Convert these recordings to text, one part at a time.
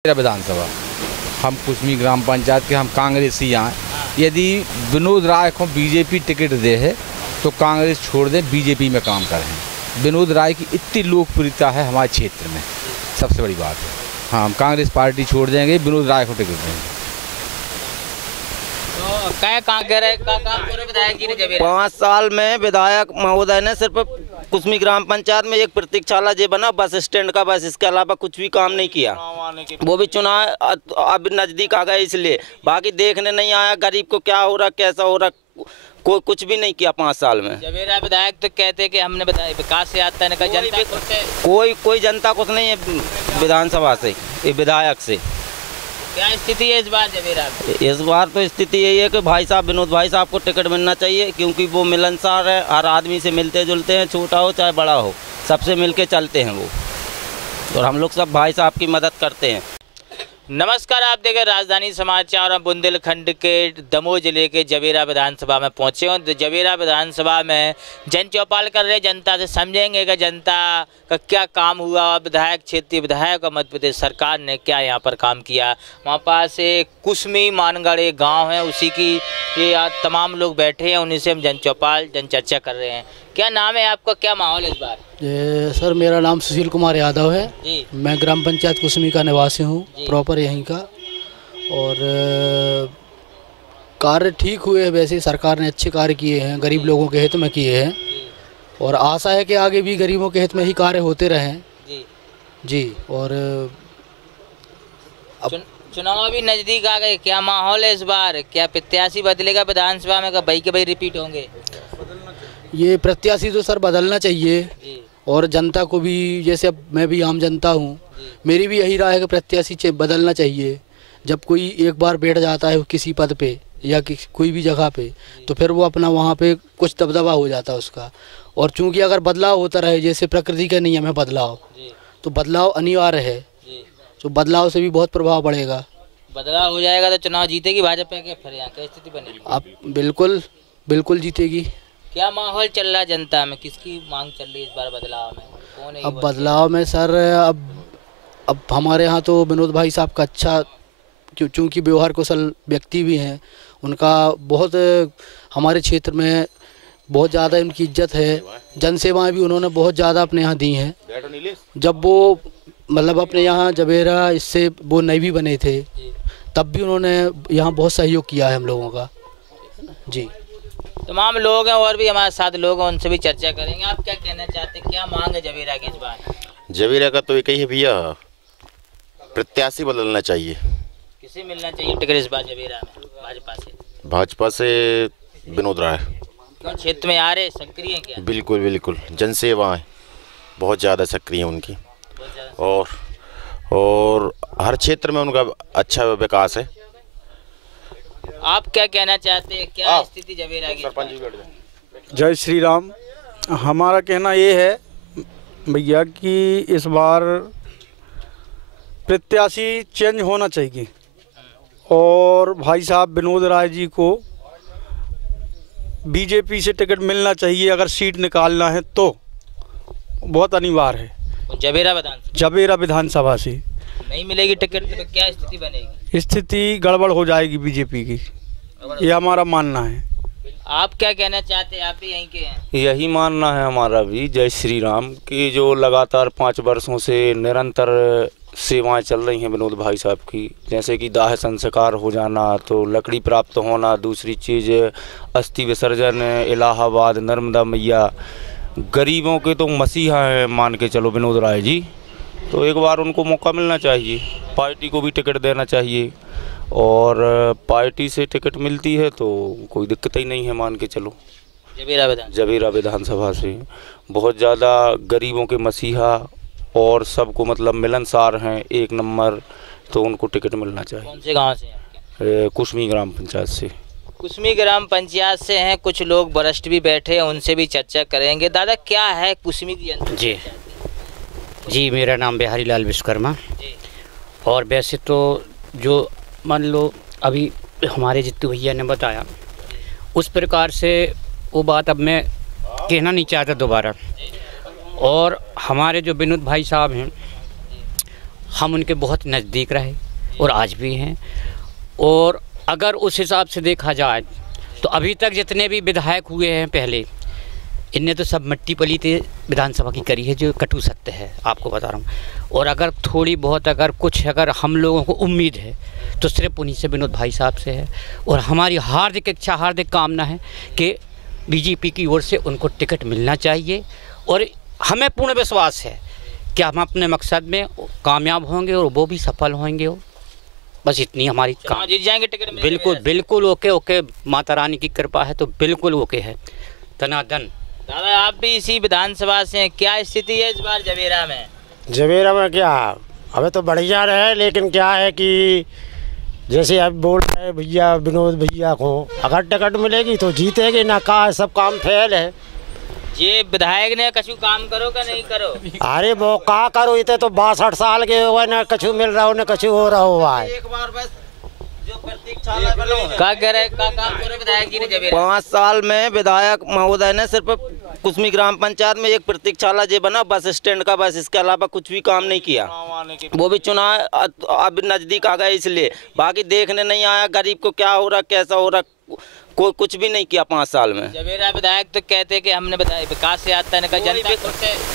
विधानसभा हम कुसमी ग्राम पंचायत के हम कांग्रेसी हैं। यदि विनोद राय को बीजेपी टिकट दे है तो कांग्रेस छोड़ दें, बीजेपी में काम करें। विनोद राय की इतनी लोकप्रियता है हमारे क्षेत्र में, सबसे बड़ी बात है। हाँ, हम कांग्रेस पार्टी छोड़ देंगे, विनोद राय को टिकट देंगे। तो 5 साल में विधायक महोदय ने सिर्फ कुसमी ग्राम पंचायत में एक प्रतीक्षालय जो बना बस स्टैंड का, बस इसके अलावा कुछ भी काम नहीं किया। वो भी चुनाव अब नजदीक आ गए इसलिए, बाकी देखने नहीं आया गरीब को क्या हो रहा, कैसा हो रहा, कोई कुछ भी नहीं किया 5 साल में। जवेरा विधायक तो कहते कि हमने बताया विकास से आता है, जनता कोई जनता कुछ नहीं है विधानसभा से, ये विधायक से। क्या स्थिति है इस बार जवेरा? इस बार तो स्थिति यही है कि भाई साहब विनोद भाई साहब को टिकट मिलना चाहिए, क्योंकि वो मिलनसार है, हर आदमी से मिलते जुलते हैं, छोटा हो चाहे बड़ा हो, सबसे मिलके चलते हैं वो, और हम लोग सब भाई साहब की मदद करते हैं। नमस्कार, आप देखें राजधानी समाचार। और बुंदेलखंड के दमोह जिले के जवेरा विधानसभा में पहुंचे हैं। तो जवेरा विधानसभा में जन चौपाल कर रहे, जनता से समझेंगे कि जनता का क्या काम हुआ, विधायक क्षेत्रीय विधायक और मध्य प्रदेश सरकार ने क्या यहाँ पर काम किया। वहाँ पास एक कुसमी मानगढ़ एक गाँव है, उसी की ये तमाम लोग बैठे हैं, उन्हीं से हम जन चौपाल जन चर्चा कर रहे हैं। क्या नाम है आपका, क्या माहौल है इस बार? सर, मेरा नाम सुशील कुमार यादव है जी। मैं ग्राम पंचायत कुसमी का निवासी हूँ, प्रॉपर यहीं का। और कार्य ठीक हुए हैं, वैसे सरकार ने अच्छे कार्य किए हैं, गरीब लोगों के हित में किए हैं, और आशा है कि आगे भी गरीबों के हित में ही कार्य होते रहें जी। और चुनाव भी नज़दीक आ गए, क्या माहौल है इस बार? क्या प्रत्याशी बदलेगा विधानसभा में, भाई के भाई रिपीट होंगे? ये प्रत्याशी तो सर बदलना चाहिए, और जनता को भी, जैसे अब मैं भी आम जनता हूँ, मेरी भी यही राय है कि प्रत्याशी बदलना चाहिए। जब कोई एक बार बैठ जाता है किसी पद पे या कोई भी जगह पे, तो फिर वो अपना वहाँ पे कुछ दबदबा हो जाता है उसका। और चूंकि अगर बदलाव होता रहे, जैसे प्रकृति का नियम है बदलाव, तो बदलाव अनिवार्य है, तो बदलाव से भी बहुत प्रभाव पड़ेगा। बदलाव हो जाएगा तो चुनाव जीतेगी भाजपा के, फिर यहाँ क्या स्थिति बनेगी? आप बिल्कुल जीतेगी। क्या माहौल चल रहा है जनता में, किसकी मांग चल रही है इस बार बदलाव में? कौन है? अब बदलाव में सर, अब हमारे यहाँ तो विनोद भाई साहब का अच्छा, चूँकि व्यवहार कुशल व्यक्ति भी हैं, उनका बहुत हमारे क्षेत्र में बहुत ज़्यादा उनकी इज्जत है। जनसेवाएं भी उन्होंने बहुत ज़्यादा अपने यहाँ दी हैं। जब वो मतलब अपने यहाँ जवेरा इससे वो नए भी बने थे, तब भी उन्होंने यहाँ बहुत सहयोग किया है हम लोगों का जी। तमाम लोग हैं और भी हमारे साथ लोग हैं, उनसे भी चर्चा करेंगे। आप क्या कहना चाहते हैं, क्या मांग है जवेरा की इस बार? जवेरा का तो एक ही है भैया, प्रत्याशी बदलना चाहिए। किसे मिलना चाहिए टिकट इस बार जवेरा में? भाजपा से विनोद राय। क्षेत्र में आ रहे सक्रिय हैं क्या? बिल्कुल जनसेवाएं बहुत ज़्यादा सक्रिय हैं उनकी, और हर क्षेत्र में उनका अच्छा विकास है। आप क्या कहना चाहते हैं, क्या स्थिति जवेरा की? जय श्री राम। हमारा कहना ये है भैया कि इस बार प्रत्याशी चेंज होना चाहिए, और भाई साहब विनोद राय जी को बीजेपी से टिकट मिलना चाहिए। अगर सीट निकालना है तो बहुत अनिवार्य है। जवेरा विधानसभा से नहीं मिलेगी टिकट तो क्या स्थिति बनेगी? स्थिति गड़बड़ हो जाएगी बीजेपी की, ये हमारा मानना है। आप क्या कहना चाहते हैं, आप भी यहीं के हैं? यही मानना है हमारा भी, जय श्री राम, कि जो लगातार 5 वर्षों से निरंतर सेवाएं चल रही हैं विनोद भाई साहब की, जैसे कि दाह संस्कार हो जाना, तो लकड़ी प्राप्त होना, दूसरी चीज़ अस्थि विसर्जन, इलाहाबाद नर्मदा मैया, गरीबों के तो मसीहा हैं मान के चलो विनोद राय जी। तो एक बार उनको मौका मिलना चाहिए, पार्टी को भी टिकट देना चाहिए, और पार्टी से टिकट मिलती है तो कोई दिक्कत ही नहीं है मान के चलो। जवेरा विधानसभा से बहुत ज़्यादा गरीबों के मसीहा और सबको मतलब मिलनसार हैं, एक नंबर, तो उनको टिकट मिलना चाहिए। कौन से गांव से? कुसमी ग्राम पंचायत से। कुसमी ग्राम पंचायत से हैं, कुछ लोग वरिष्ठ भी बैठे हैं, उनसे भी चर्चा करेंगे। दादा, क्या है कुसमी की जनता? जी, मेरा नाम बिहारी लाल विश्वकर्मा। और वैसे तो जो मान लो अभी हमारे जितू भैया ने बताया, उस प्रकार से वो बात अब मैं कहना नहीं चाहता दोबारा। और हमारे जो विनोद भाई साहब हैं, हम उनके बहुत नज़दीक रहे और आज भी हैं। और अगर उस हिसाब से देखा जाए तो अभी तक जितने भी विधायक हुए हैं पहले, इनने तो सब मट्टी पलीत विधानसभा की करी है, जो कटु सत्य है, आपको बता रहा हूँ। और अगर थोड़ी बहुत अगर हम लोगों को उम्मीद है तो सिर्फ उन्हीं से, विनोद भाई साहब से है। और हमारी हार्दिक इच्छा, हार्दिक कामना है कि बीजेपी की ओर से उनको टिकट मिलना चाहिए। और हमें पूर्ण विश्वास है कि हम अपने मकसद में कामयाब होंगे और वो भी सफल होंगे। बस इतनी हमारी काम, जीत जाएंगे टिकट। बिल्कुल बिल्कुल ओके। माता रानी की कृपा है तो बिल्कुल ओके है। धनाधन। दादा, आप भी इसी विधानसभा से हैं, क्या स्थिति है इस बार जवेरा में? जवेरा में क्या, अबे तो बढ़िया रहे, लेकिन क्या है कि जैसे अब बोल रहे भैया विनोद भैया को, अगर टिकट मिलेगी तो जीतेगी, ना कहा सब काम फेल है। ये विधायक ने कछु काम करो का नहीं करो? अरे वो का करो, इतने तो 62 साल के हुए, ना कछु मिल रहा हो ना कछु हो रहा हुआ है। एक बार बस क्या कह रहे का काम करो विधायक जी ने जवेरा? 5 साल में विधायक महोदय ने सिर्फ कुसमी ग्राम पंचायत में एक प्रतीक्षालय जो बना बस स्टैंड का, बस इसके अलावा कुछ भी काम नहीं किया। वो भी चुनाव अब नजदीक आ गए इसलिए, बाकी देखने नहीं आया गरीब को क्या हो रहा कैसा हो रहा, कोई कुछ भी नहीं किया 5 साल में। जवेरा विधायक तो कहते हैं कि हमने बताया विकास से आता है, जनता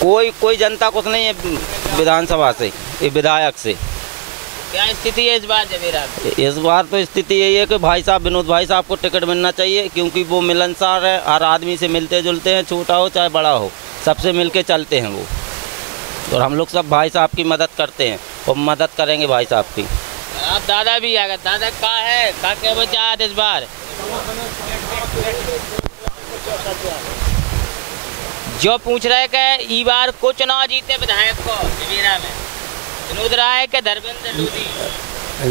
कोई जनता कुछ नहीं है विधानसभा से, ये विधायक से। क्या स्थिति है इस बार जवेरा में? इस बार तो स्थिति यही है कि भाई साहब विनोद भाई साहब को टिकट मिलना चाहिए, क्योंकि वो मिलनसार है, हर आदमी से मिलते जुलते हैं, छोटा हो चाहे बड़ा हो, सबसे मिलके चलते हैं वो। और हम लोग सब भाई साहब की मदद करते हैं और मदद करेंगे भाई साहब की। आप दादा भी आ गए, दादा का है का क्या बचा इस बार? जो पूछ रहे कि ई बार को चुनाव जीते विधायक को जवेरा में, विनोद राय के धर्मेंद्र लोधी?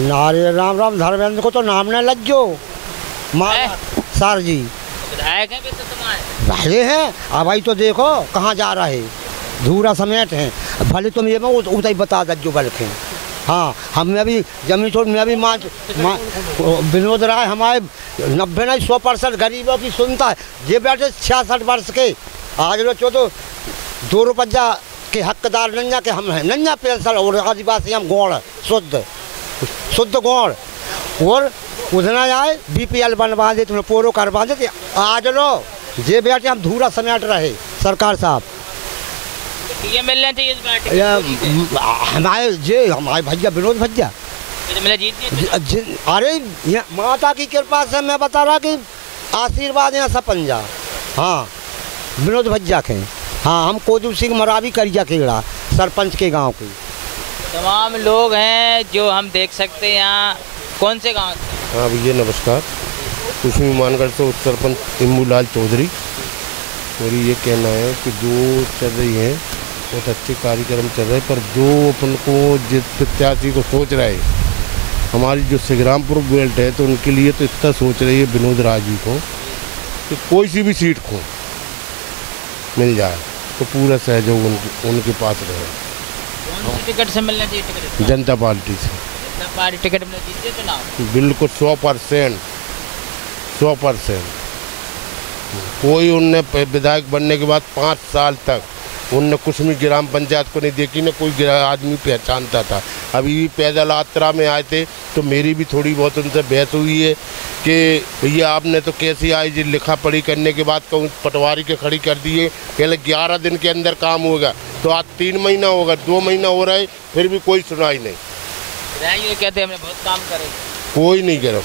नारे राम राम, धर्मेंद्र को तो नाम न लग जो सर जी, विधायक है तो तुम्हारे रहे हैं। अब भाई तो देखो कहाँ जा रहे, धूरा समेत हैं। भले तुम ये उतना ही बता दो बल्कि। हाँ, हमने अभी जमीन छोड़ में अभी विनोद राय हमारे 90 नहीं 100% गरीबों की सुनता है। ये बैठे 66 वर्ष के, आज लोग तो 2 रुपया के हकदार नन्या के हम हैं, नन्या पेंशन। और आदिवासी हम गौड़ शुद्ध गौड़, और उधना जाए BPL बनवा दे, तुम्हें पोरो करवा दे। आज लो ये बैठे हम धूरा समेट रहे सरकार साहब। ये मिलना चाहिए इस बार हमारे भैया विनोद भैया। अरे माता की कृपा से मैं बता रहा कि आशीर्वाद यहाँ सब पंजा। हाँ, विनोद भैया के। हाँ, हम कोदू सिंह मरावी करिया केड़ा सरपंच के गांव के तमाम लोग हैं जो हम देख सकते हैं यहाँ। कौन से गांव से? हाँ भैया नमस्कार, कुसमी मानगढ़ से सरपंच इम्बूलाल चौधरी। और ये कहना है कि जो चल रही है बहुत अच्छे कार्यक्रम चल रहे, पर जो अपन को जिस प्रत्याशी को सोच रहे, हमारी जो सिंग्रामपुर बेल्ट है तो उनके लिए तो इतना सोच रही है विनोद राय जी को कि कोई सी भी सीट को मिल जाए तो पूरा सहयोग उनके पास रहे। कौन सी टिकट से मिलना चाहिए? टिकट जनता पार्टी से। जनता पार्टी टिकट मिलना चाहिए चुनाव? बिल्कुल 100%। कोई उनने विधायक बनने के बाद 5 साल तक उनने कुसमी ग्राम पंचायत को नहीं देखी, न कोई आदमी पहचानता था। अभी भी पैदल यात्रा में आए थे तो मेरी भी थोड़ी बहुत उनसे बहस हुई है कि भैया आपने तो कैसी आई जी, लिखा पढ़ी करने के बाद कहूँ पटवारी के खड़ी कर दिए, पहले 11 दिन के अंदर काम होगा, तो आज 3 महीना होगा, 2 महीना हो रहा है, फिर भी कोई सुनाई नहीं। ये कहते हैं हमने बहुत काम करे, कोई नहीं करा।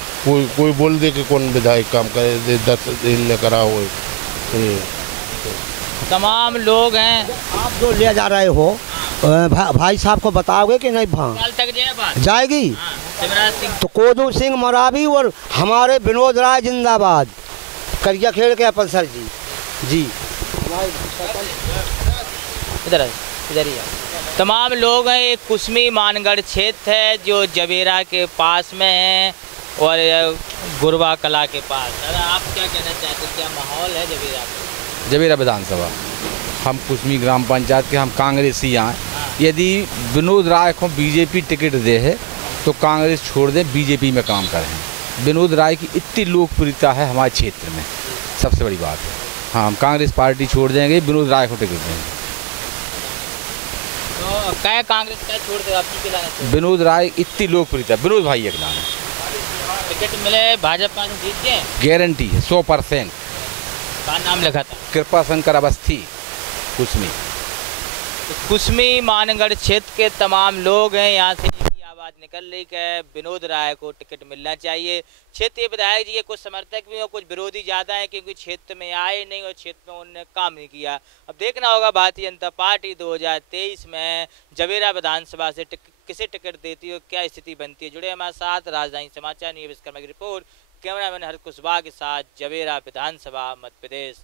कोई बोल दे कि कौन विधायक काम करे, 10 दिन ने करा हो। तमाम लोग हैं। आप जो ले जा रहे हो भाई साहब को बताओगे कि नहीं? कल तक जाएगी। तो कोदू सिंह मरावी और हमारे विनोद राय जिंदाबाद करिया खेल के अपन सर जी। इधर ही तमाम लोग हैं। एक कुसमी मानगढ़ क्षेत्र है जो जवेरा के पास में है और गुरवा कला के पास। आप क्या कहना चाहते हैं, क्या माहौल है जवेरा का? जवेरा विधानसभा हम कुसमी ग्राम पंचायत के, हम कांग्रेसी हैं। यदि विनोद राय को बीजेपी टिकट दे है तो कांग्रेस छोड़ दें, बीजेपी में काम करें। विनोद राय की इतनी लोकप्रियता है हमारे क्षेत्र में, सबसे बड़ी बात है। हाँ, हम कांग्रेस पार्टी छोड़ देंगे, विनोद राय को टिकट देंगे। तो क्या कांग्रेस क्या छोड़ दे आपकी के लाने? विनोद राय इतनी लोकप्रियता, विनोद भाई एक नाम है, टिकट मिले भाजपा ने जीत गए, गारंटी है 100%। क्या नाम लिखा था? कृपा शंकर अवस्थी कुसमी। कुसमी मानगढ़ क्षेत्र के तमाम लोग हैं, यहाँ से आवाज निकल रही है विनोद राय को टिकट मिलना चाहिए। क्षेत्रीय विधायक जी के कुछ समर्थक भी और कुछ विरोधी ज्यादा हैं, क्योंकि क्षेत्र में आए नहीं और क्षेत्र में उन्होंने काम नहीं किया। अब देखना होगा भारतीय जनता पार्टी 2023 में जवेरा विधानसभा से किसे टिकट देती है और क्या स्थिति बनती है। जुड़े हमारे साथ राजधानी समाचार न्यूज़ विश्वकर्मा की रिपोर्ट, कैमरामैन हर कुशवाहा के साथ, जवेरा विधानसभा मध्य प्रदेश।